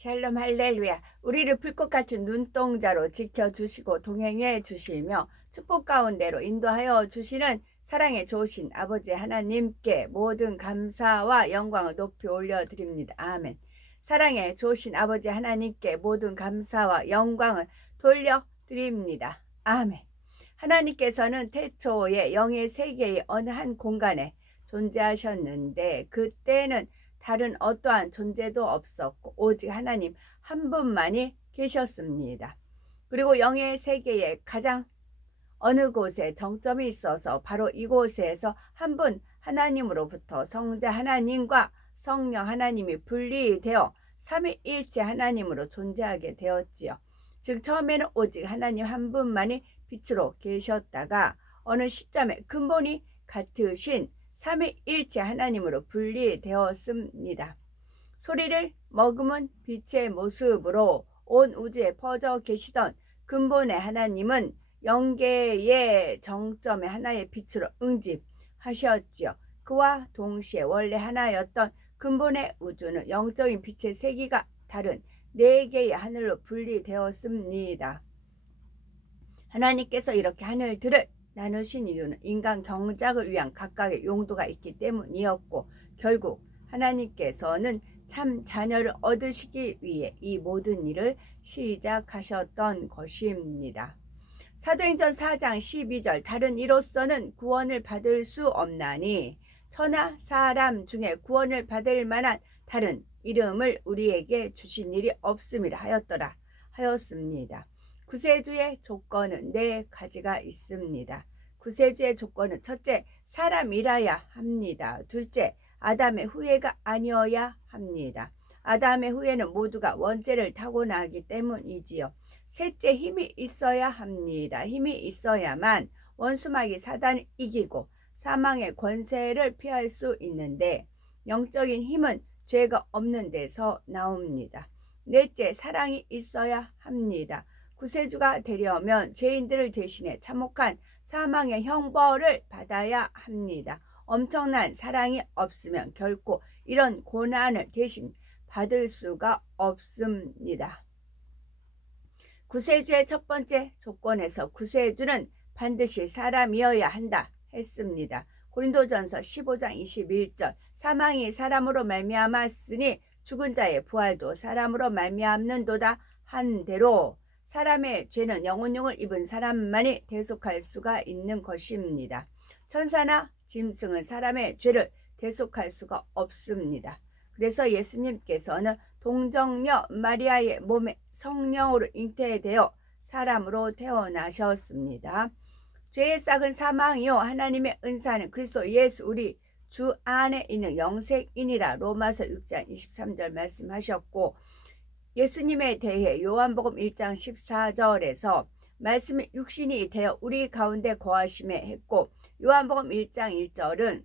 샬롬 할렐루야. 우리를 불꽃같이 눈동자로 지켜주시고 동행해 주시며 축복 가운데로 인도하여 주시는 사랑의 좋으신 아버지 하나님께 모든 감사와 영광을 높이 올려드립니다. 아멘. 사랑의 좋으신 아버지 하나님께 모든 감사와 영광을 돌려드립니다. 아멘. 하나님께서는 태초에 영의 세계의 어느 한 공간에 존재하셨는데 그때는 다른 어떠한 존재도 없었고 오직 하나님 한 분만이 계셨습니다. 그리고 영의 세계에 가장 어느 곳에 정점이 있어서 바로 이곳에서 한 분 하나님으로부터 성자 하나님과 성령 하나님이 분리되어 삼위일체 하나님으로 존재하게 되었지요. 즉 처음에는 오직 하나님 한 분만이 빛으로 계셨다가 어느 시점에 근본이 같으신 삼위일체 하나님으로 분리되었습니다. 소리를 머금은 빛의 모습으로 온 우주에 퍼져 계시던 근본의 하나님은 영계의 정점의 하나의 빛으로 응집하셨지요. 그와 동시에 원래 하나였던 근본의 우주는 영적인 빛의 세기가 다른 네 개의 하늘로 분리되었습니다. 하나님께서 이렇게 하늘들을 나누신 이유는 인간 경작을 위한 각각의 용도가 있기 때문이었고 결국 하나님께서는 참 자녀를 얻으시기 위해 이 모든 일을 시작하셨던 것입니다. 사도행전 4장 12절 다른 이로서는 구원을 받을 수 없나니 천하 사람 중에 구원을 받을 만한 다른 이름을 우리에게 주신 일이 없음이라 하였습니다. 구세주의 조건은 네 가지가 있습니다. 구세주의 조건은 첫째, 사람이라야 합니다. 둘째, 아담의 후예가 아니어야 합니다. 아담의 후예는 모두가 원죄를 타고나기 때문이지요. 셋째, 힘이 있어야 합니다. 힘이 있어야만 원수마귀 사단을 이기고 사망의 권세를 피할 수 있는데 영적인 힘은 죄가 없는 데서 나옵니다. 넷째, 사랑이 있어야 합니다. 구세주가 되려면 죄인들을 대신해 참혹한 사망의 형벌을 받아야 합니다. 엄청난 사랑이 없으면 결코 이런 고난을 대신 받을 수가 없습니다. 구세주의 첫 번째 조건에서 구세주는 반드시 사람이어야 한다 했습니다. 고린도전서 15장 21절 사망이 사람으로 말미암았으니 죽은 자의 부활도 사람으로 말미암는도다 한대로 사람의 죄는 영혼용을 입은 사람만이 대속할 수가 있는 것입니다. 천사나 짐승은 사람의 죄를 대속할 수가 없습니다. 그래서 예수님께서는 동정녀 마리아의 몸에 성령으로 잉태되어 사람으로 태어나셨습니다. 죄의 싹은 사망이요 하나님의 은사는 그리스도 예수 우리 주 안에 있는 영생이니라 로마서 6장 23절 말씀하셨고 예수님에 대해 요한복음 1장 14절에서 말씀이 육신이 되어 우리 가운데 거하심에 했고 요한복음 1장 1절은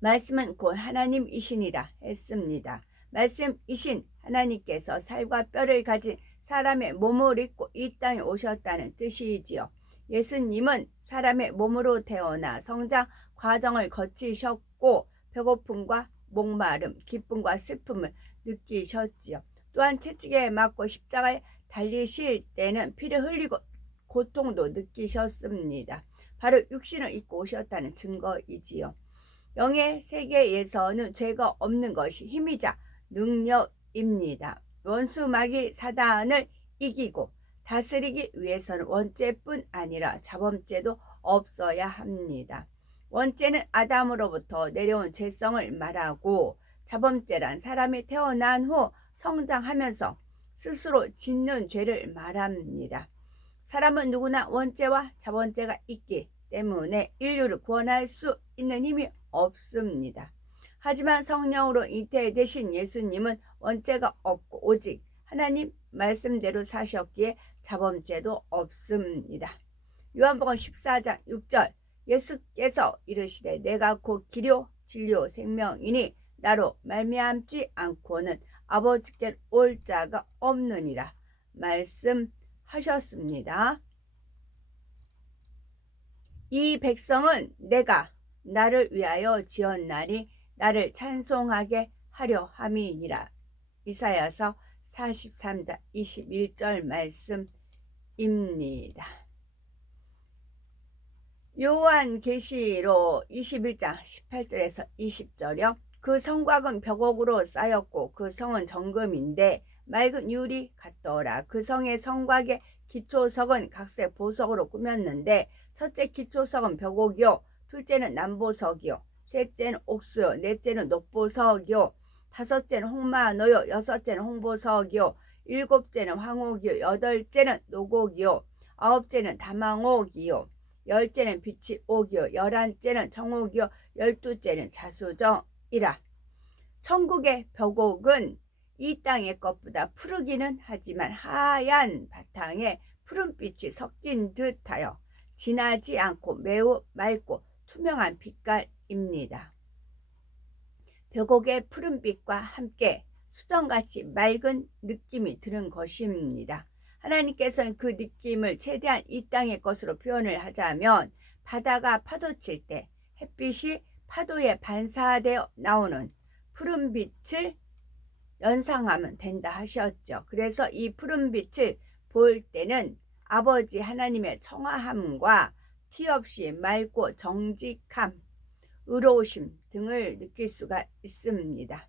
말씀은 곧 하나님이시니라 했습니다. 말씀이신 하나님께서 살과 뼈를 가진 사람의 몸을 입고 이 땅에 오셨다는 뜻이지요. 예수님은 사람의 몸으로 태어나 성장 과정을 거치셨고 배고픔과 목마름, 기쁨과 슬픔을 느끼셨지요. 또한 채찍에 맞고 십자가에 달리실 때는 피를 흘리고 고통도 느끼셨습니다. 바로 육신을 입고 오셨다는 증거이지요. 영의 세계에서는 죄가 없는 것이 힘이자 능력입니다. 원수 마귀 사단을 이기고 다스리기 위해서는 원죄뿐 아니라 자범죄도 없어야 합니다. 원죄는 아담으로부터 내려온 죄성을 말하고 자범죄란 사람이 태어난 후 성장하면서 스스로 짓는 죄를 말합니다. 사람은 누구나 원죄와 자범죄가 있기 때문에 인류를 구원할 수 있는 힘이 없습니다. 하지만 성령으로 잉태되신 예수님은 원죄가 없고 오직 하나님 말씀대로 사셨기에 자범죄도 없습니다. 요한복음 14장 6절 예수께서 이르시되 내가 곧 길이요 진리요 생명이니 나로 말미암지 않고는 아버지께 올 자가 없느니라 말씀하셨습니다. 이 백성은 내가 나를 위하여 지었나니 나를 찬송하게 하려 함이니라. 이사야서 43장 21절 말씀입니다. 요한계시록 21장 18절에서 20절이요. 그 성곽은 벽옥으로 쌓였고 그 성은 정금인데 맑은 유리 같더라. 그 성의 성곽의 기초석은 각색 보석으로 꾸몄는데 첫째 기초석은 벽옥이요, 둘째는 남보석이요, 셋째는 옥수요, 넷째는 녹보석이요, 다섯째는 홍마노요, 여섯째는 홍보석이요, 일곱째는 황옥이요, 여덟째는 노곡이요, 아홉째는 다망옥이요, 열째는 빛이 옥이요, 열한째는 정옥이요, 열두째는 자수정이라. 천국의 벽옥은 이 땅의 것보다 푸르기는 하지만 하얀 바탕에 푸른빛이 섞인 듯하여 진하지 않고 매우 맑고 투명한 빛깔입니다. 벽옥의 푸른빛과 함께 수정같이 맑은 느낌이 드는 것입니다. 하나님께서는 그 느낌을 최대한 이 땅의 것으로 표현을 하자면 바다가 파도칠 때 햇빛이 파도에 반사되어 나오는 푸른빛을 연상하면 된다 하셨죠. 그래서 이 푸른빛을 볼 때는 아버지 하나님의 청아함과 티 없이 맑고 정직함, 의로우심 등을 느낄 수가 있습니다.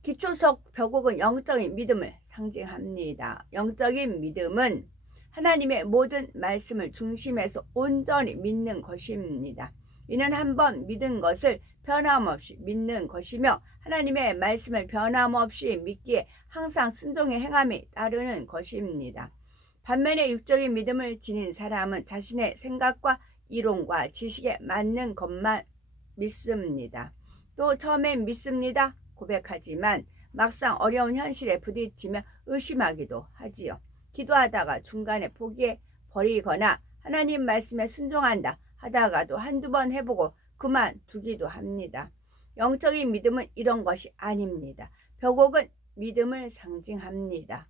기초석 벽옥은 영적인 믿음을 상징합니다. 영적인 믿음은 하나님의 모든 말씀을 중심에서 온전히 믿는 것입니다. 이는 한번 믿은 것을 변함없이 믿는 것이며 하나님의 말씀을 변함없이 믿기에 항상 순종의 행함이 따르는 것입니다. 반면에 육적인 믿음을 지닌 사람은 자신의 생각과 이론과 지식에 맞는 것만 믿습니다. 또 처음엔 믿습니다 고백하지만 막상 어려운 현실에 부딪히며 의심하기도 하지요. 기도하다가 중간에 포기해 버리거나 하나님 말씀에 순종한다 하다가도 한두 번 해보고 그만두기도 합니다. 영적인 믿음은 이런 것이 아닙니다. 벽옥은 믿음을 상징합니다.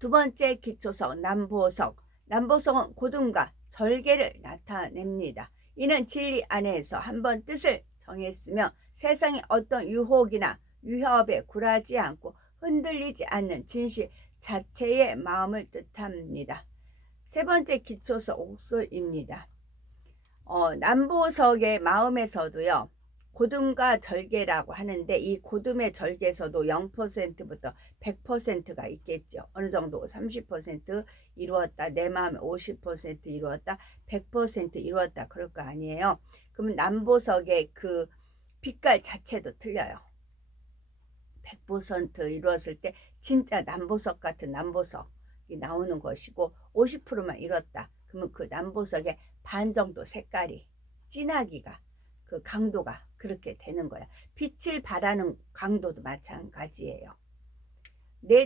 두 번째 기초석 남보석. 남보석은 고등과 절개를 나타냅니다. 이는 진리 안에서 한번 뜻을 정했으며 세상의 어떤 유혹이나 위협에 굴하지 않고 흔들리지 않는 진실 자체의 마음을 뜻합니다. 세 번째 기초석 옥수입니다. 남보석의 마음에서도요, 고듬과 절개라고 하는데 이 고듬의 절개에서도 0%부터 100%가 있겠죠. 어느 정도 30% 이루었다, 내 마음에 50% 이루었다, 100% 이루었다 그럴 거 아니에요. 그러면 남보석의 그 빛깔 자체도 틀려요. 100% 이루었을 때 진짜 남보석 같은 남보석이 나오는 것이고 50%만 이뤘다. 그러면 그 남보석의 반 정도 색깔이 진하기가 그 강도가 그렇게 되는 거야. 빛을 발하는 강도도 마찬가지예요.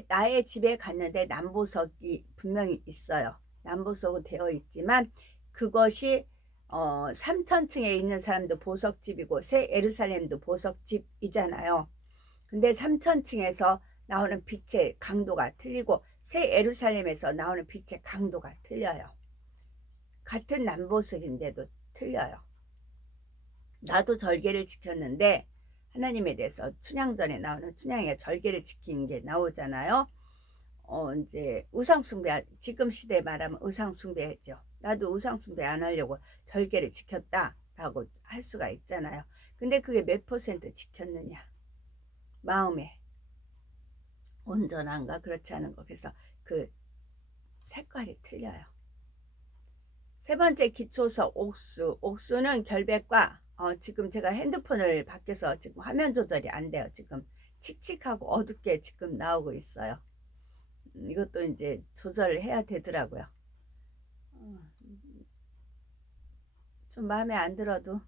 나의 집에 갔는데 남보석이 분명히 있어요. 남보석은 되어 있지만 그것이 3000층에 있는 사람도 보석집이고 새 예루살렘도 보석집이잖아요. 근데 3000층에서 나오는 빛의 강도가 틀리고 새 예루살렘에서 나오는 빛의 강도가 틀려요. 같은 남보석인데도 틀려요. 나도 절개를 지켰는데 하나님에 대해서 춘향전에 나오는 춘향이가 절개를 지킨 게 나오잖아요. 이제 우상숭배, 지금 시대에 말하면 우상숭배했죠. 나도 우상숭배 안 하려고 절개를 지켰다라고 할 수가 있잖아요. 근데 그게 몇 % 지켰느냐? 마음에 온전한가 그렇지 않은 거. 그래서 그 색깔이 틀려요. 세 번째 기초석 옥수. 옥수는 결백과 지금 제가 핸드폰을 밖에서 지금 화면 조절이 안 돼요. 지금 칙칙하고 어둡게 지금 나오고 있어요. 이것도 이제 조절을 해야 되더라고요. 좀 마음에 안 들어도.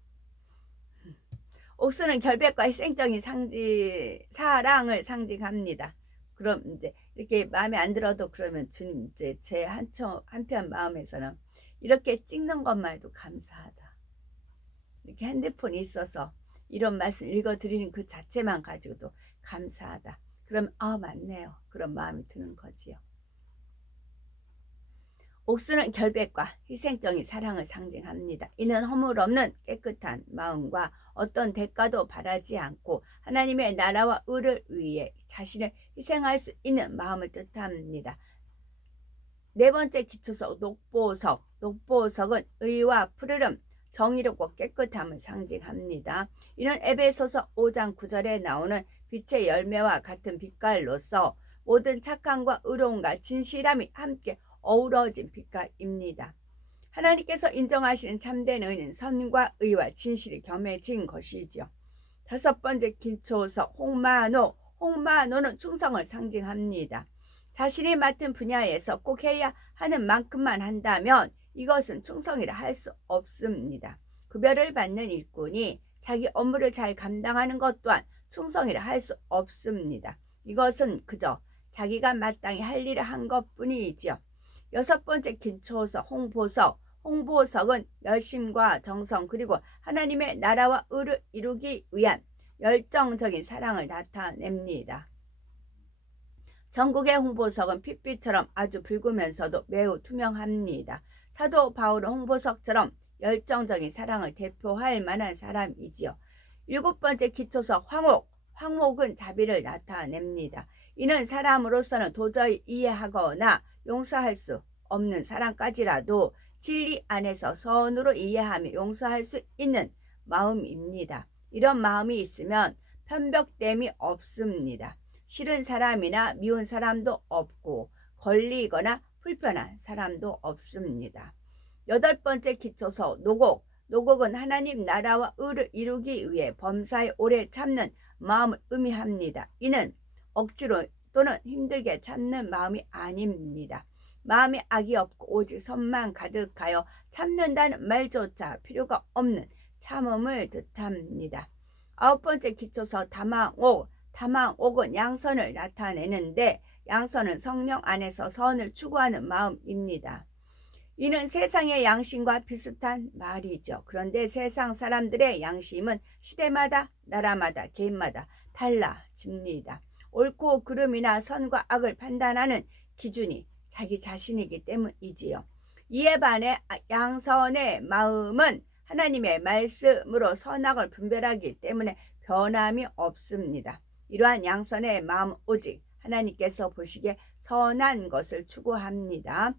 옥수는 결백과 희생적인 사랑을 상징합니다. 그럼 이제 이렇게 마음에 안 들어도 그러면 주님 이제 제 한편 마음에서는 이렇게 찍는 것만 해도 감사하다. 이렇게 핸드폰이 있어서 이런 말씀 읽어드리는 그 자체만 가지고도 감사하다. 그럼 맞네요. 그런 마음이 드는 거지요. 옥수는 결백과 희생적인 사랑을 상징합니다. 이는 허물 없는 깨끗한 마음과 어떤 대가도 바라지 않고 하나님의 나라와 의를 위해 자신을 희생할 수 있는 마음을 뜻합니다. 네 번째 기초석 녹보석. 녹보석은 의와 푸르름, 정의롭고 깨끗함을 상징합니다. 이는 에베소서 5장 9절에 나오는 빛의 열매와 같은 빛깔로서 모든 착함과 의로움과 진실함이 함께 어우러진 빛깔입니다. 하나님께서 인정하시는 참된 의는 선과 의와 진실이 겸해진 것이지요. 다섯 번째 기초석 홍마노. 홍마노는 충성을 상징합니다. 자신이 맡은 분야에서 꼭 해야 하는 만큼만 한다면 이것은 충성이라 할 수 없습니다. 급여를 받는 일꾼이 자기 업무를 잘 감당하는 것 또한 충성이라 할 수 없습니다. 이것은 그저 자기가 마땅히 할 일을 한 것뿐이지요. 여섯 번째 기초석 홍보석. 홍보석은 열심과 정성 그리고 하나님의 나라와 의를 이루기 위한 열정적인 사랑을 나타냅니다. 전국의 홍보석은 핏빛처럼 아주 붉으면서도 매우 투명합니다. 사도 바울은 홍보석처럼 열정적인 사랑을 대표할 만한 사람이지요. 일곱 번째 기초석 황옥. 황옥은 자비를 나타냅니다. 이는 사람으로서는 도저히 이해하거나 용서할 수 없는 사랑까지라도 진리 안에서 선으로 이해하며 용서할 수 있는 마음입니다. 이런 마음이 있으면 편벽됨이 없습니다. 싫은 사람이나 미운 사람도 없고 걸리거나 불편한 사람도 없습니다. 여덟 번째 기초석 노곡. 노곡은 하나님 나라와 의를 이루기 위해 범사에 오래 참는 마음을 의미합니다. 이는 억지로 또는 힘들게 참는 마음이 아닙니다. 마음에 악이 없고 오직 선만 가득하여 참는다는 말조차 필요가 없는 참음을 뜻합니다. 아홉 번째 기초석 다망옥. 다망옥은 양선을 나타내는데 양선은 성령 안에서 선을 추구하는 마음입니다. 이는 세상의 양심과 비슷한 말이죠. 그런데 세상 사람들의 양심은 시대마다 나라마다 개인마다 달라집니다. 옳고 그름이나 선과 악을 판단하는 기준이 자기 자신이기 때문이지요. 이에 반해 양선의 마음은 하나님의 말씀으로 선악을 분별하기 때문에 변함이 없습니다. 이러한 양선의 마음 오직 하나님께서 보시기에 선한 것을 추구합니다.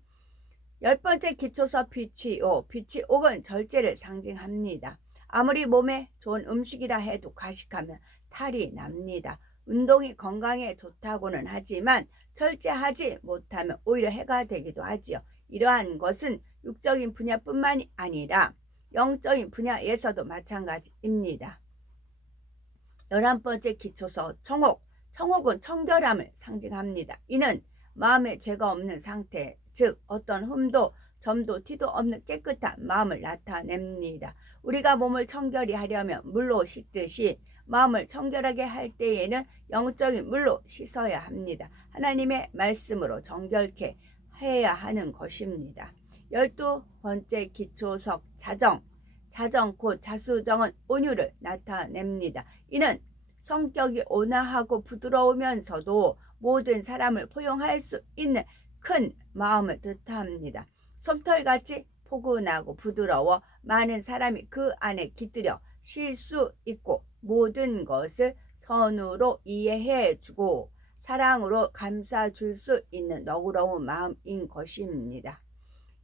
열 번째 기초석 빛이 옥. 빛이 옥은 절제를 상징합니다. 아무리 몸에 좋은 음식이라 해도 과식하면 탈이 납니다. 운동이 건강에 좋다고는 하지만 절제하지 못하면 오히려 해가 되기도 하지요. 이러한 것은 육적인 분야뿐만이 아니라 영적인 분야에서도 마찬가지입니다. 11번째 기초석 청옥. 청옥은 청결함을 상징합니다. 이는 마음에 죄가 없는 상태, 즉 어떤 흠도 점도 티도 없는 깨끗한 마음을 나타냅니다. 우리가 몸을 청결히 하려면 물로 씻듯이 마음을 청결하게 할 때에는 영적인 물로 씻어야 합니다. 하나님의 말씀으로 정결케 해야 하는 것입니다. 12번째 기초석 자정. 자정 곧 자수정은 온유를 나타냅니다. 이는 성격이 온화하고 부드러우면서도 모든 사람을 포용할 수 있는 큰 마음을 뜻합니다. 솜털같이 포근하고 부드러워 많은 사람이 그 안에 깃들여 쉴 수 있고 모든 것을 선으로 이해해주고 사랑으로 감싸줄 수 있는 너그러운 마음인 것입니다.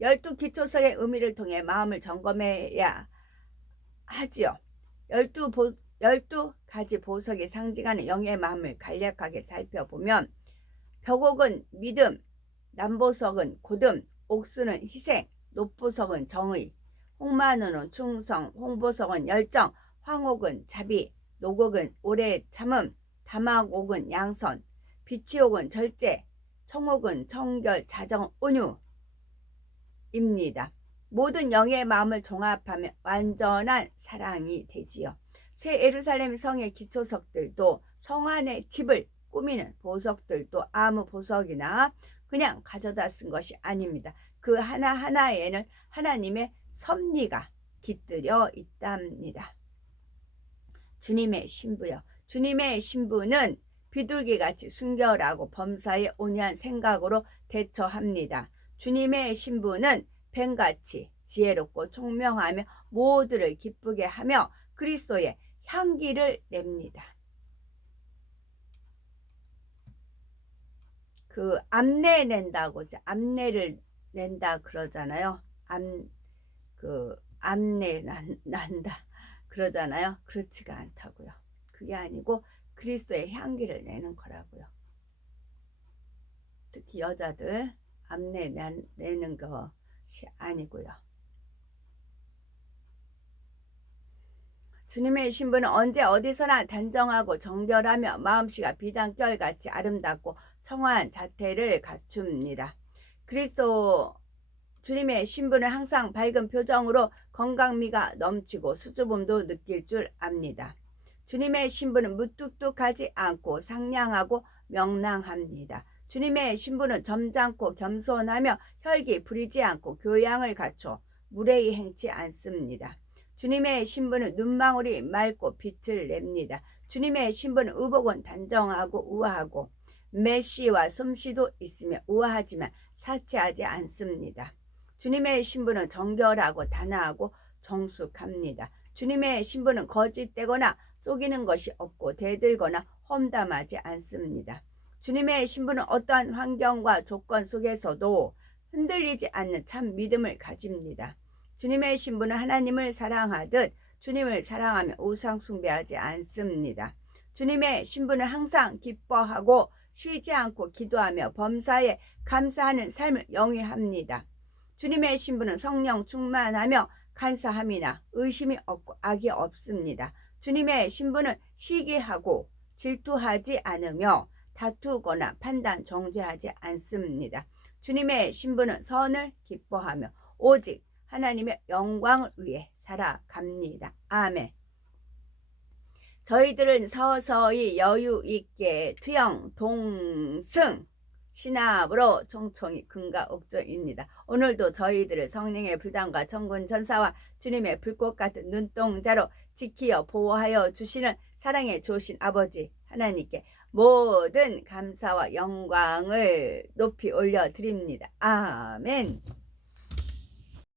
12기초석의 의미를 통해 마음을 점검해야 하지요. 12가지 보석이 상징하는 영의 마음을 간략하게 살펴보면 벽옥은 믿음, 남보석은 곧음, 옥수는 희생, 녹보석은 정의, 홍마노는 충성, 홍보석은 열정, 황옥은 자비, 노곡은 오래 참음, 다막옥은 양선, 빛이옥은 절제, 청옥은 청결, 자정, 온유입니다. 모든 영의 마음을 종합하면 완전한 사랑이 되지요. 새 예루살렘 성의 기초석들도 성 안의 집을 꾸미는 보석들도 아무 보석이나 그냥 가져다 쓴 것이 아닙니다. 그 하나하나에는 하나님의 섭리가 깃들여 있답니다. 주님의 신부요. 주님의 신부는 비둘기같이 순결하고 범사에 온유한 생각으로 대처합니다. 주님의 신부는 뱀같이 지혜롭고 총명하며 모두를 기쁘게 하며 그리스도의 향기를 냅니다. 그 암내 낸다고 암내를 낸다 그러잖아요. 암내 난다 그러잖아요. 그렇지가 않다고요. 그게 아니고 그리스도의 향기를 내는 거라고요. 특히 여자들 암내 내는 것이 아니고요. 주님의 신부는 언제 어디서나 단정하고 정결하며 마음씨가 비단결같이 아름답고 청아한 자태를 갖춥니다. 주님의 신부는 항상 밝은 표정으로 건강미가 넘치고 수줍음도 느낄 줄 압니다. 주님의 신부는 무뚝뚝하지 않고 상냥하고 명랑합니다. 주님의 신부는 점잖고 겸손하며 혈기 부리지 않고 교양을 갖춰 무례히 행치 않습니다. 주님의 신부는 눈망울이 맑고 빛을 냅니다. 주님의 신부는 의복은 단정하고 우아하고 메시와 솜씨도 있으며 우아하지만 사치하지 않습니다. 주님의 신부는 정결하고 단아하고 정숙합니다. 주님의 신부는 거짓되거나 속이는 것이 없고 대들거나 험담하지 않습니다. 주님의 신부는 어떠한 환경과 조건 속에서도 흔들리지 않는 참 믿음을 가집니다. 주님의 신부는 하나님을 사랑하듯 주님을 사랑하며 우상 숭배하지 않습니다. 주님의 신부는 항상 기뻐하고 쉬지 않고 기도하며 범사에 감사하는 삶을 영위합니다. 주님의 신부는 성령 충만하며 간사함이나 의심이 없고 악이 없습니다. 주님의 신부는 시기하고 질투하지 않으며 다투거나 판단 정죄하지 않습니다. 주님의 신부는 선을 기뻐하며 오직 하나님의 영광을 위해 살아갑니다. 아멘. 저희들은 서서히 여유 있게 투영 동승 신압으로 총총히 금가옥조입니다. 오늘도 저희들을 성령의 불담과 천군 천사와 주님의 불꽃 같은 눈동자로 지키어 보호하여 주시는 사랑의 좋으신 아버지 하나님께 모든 감사와 영광을 높이 올려드립니다. 아멘.